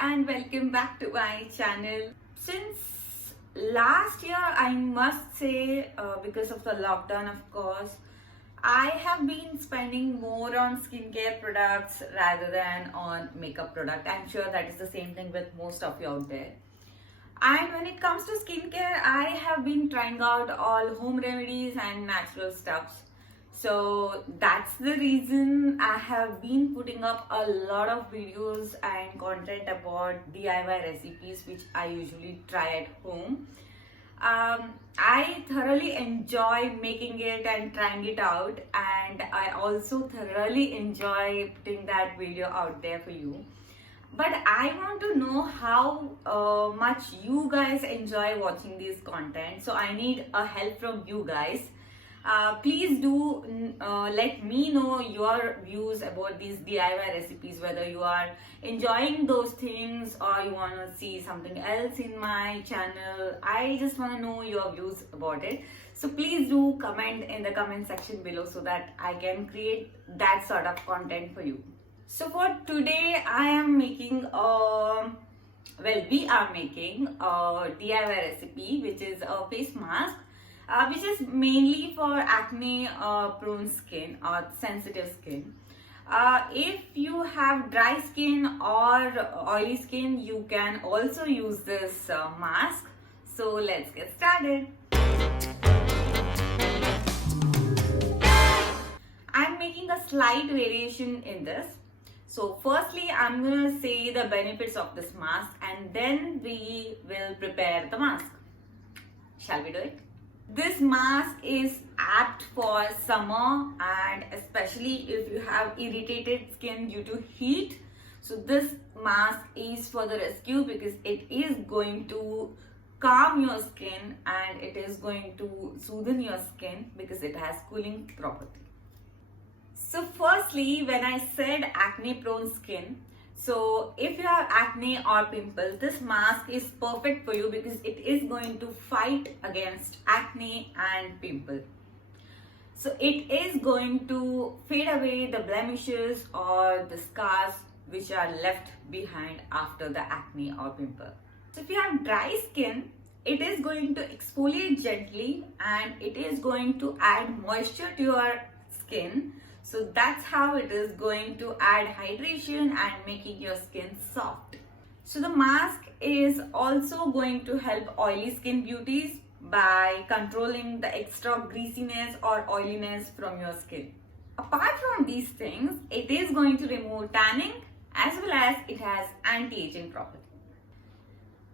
and welcome back to my channel. Since last year, I must say, because of the lockdown, of course, I have been spending more on skincare products rather than on makeup product. I'm sure that is the same thing with most of you out there. And when it comes to skincare, I have been trying out all home remedies and natural stuffs. So that's the reason I have been putting up a lot of videos and content about DIY recipes which I usually try at home. I thoroughly enjoy making it and trying it out, and I also thoroughly enjoy putting that video out there for you. But I want to know how much you guys enjoy watching this content, so I need a help from you guys. Please do let me know your views about these DIY recipes, whether you are enjoying those things or you want to see something else in my channel. I just want to know your views about it. So please do comment in the comment section below so that I can create that sort of content for you. So for today, I am making we are making a DIY recipe which is a face mask. Which is mainly for acne prone skin or sensitive skin. If you have dry skin or oily skin, you can also use this mask. So let's get started. I'm making a slight variation in this. So firstly, I'm going to say the benefits of this mask and then we will prepare the mask. Shall we do it? This mask is apt for summer and especially if you have irritated skin due to heat. So this mask is for the rescue because it is going to calm your skin and it is going to soothe your skin because it has cooling property. So firstly, when I said acne prone skin, so if you have acne or pimples, this mask is perfect for you because it is going to fight against acne and pimple. So it is going to fade away the blemishes or the scars which are left behind after the acne or pimple. So if you have dry skin, it is going to exfoliate gently and it is going to add moisture to your skin. So that's how it is going to add hydration and making your skin soft. So the mask is also going to help oily skin beauties by controlling the extra greasiness or oiliness from your skin. Apart from these things, it is going to remove tanning as well as it has anti-aging property.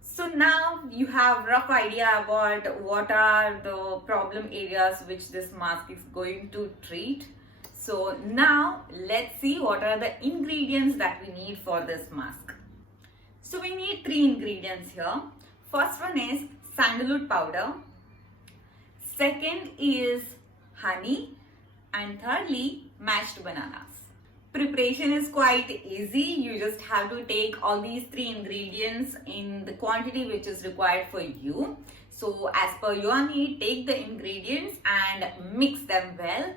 So now you have a rough idea about what are the problem areas which this mask is going to treat. So now let's see what are the ingredients that we need for this mask. So we need 3 ingredients here. First one is sandalwood powder. Second is honey. And thirdly, mashed bananas. Preparation is quite easy. You just have to take all these 3 ingredients in the quantity which is required for you. So as per your need, take the ingredients and mix them well.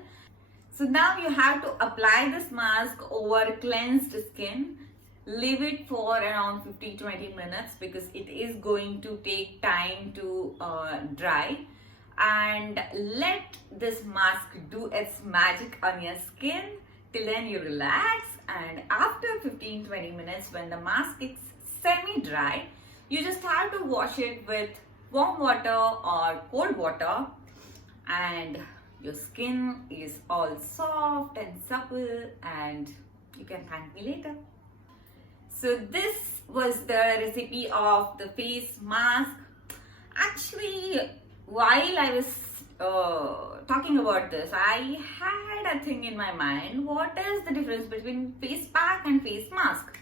So now you have to apply this mask over cleansed skin. Leave it for around 50-20 minutes because it is going to take time to dry. And let this mask do its magic on your skin. Till then you relax, and after 15-20 minutes when the mask is semi-dry, you just have to wash it with warm water or cold water and your skin is all soft and supple and you can thank me later. So this was the recipe of the face mask. Actually, while I was talking about this, I had a thing in my mind. What is the difference between face pack and face mask?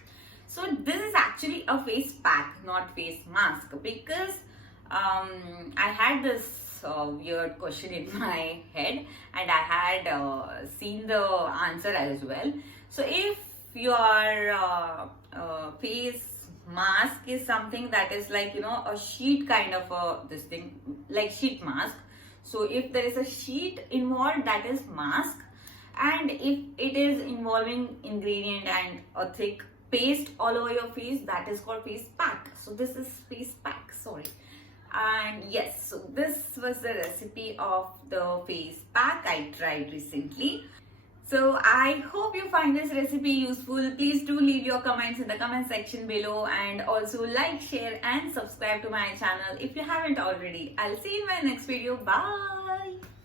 So this is actually a face pack, not face mask, because I had this weird question in my head and I had seen the answer as well. So if your face mask is something that is like, you know, a sheet kind of this thing, like sheet mask. So if there is a sheet involved, that is mask. And if it is involving ingredient and a thick paste all over your face, that is called face pack. So this is face pack, sorry. And yes, so this was the recipe of the face pack I tried recently. So I hope you find this recipe useful. Please do leave your comments in the comment section below, and also like, share and subscribe to my channel if you haven't already. I'll see you in my next video. Bye.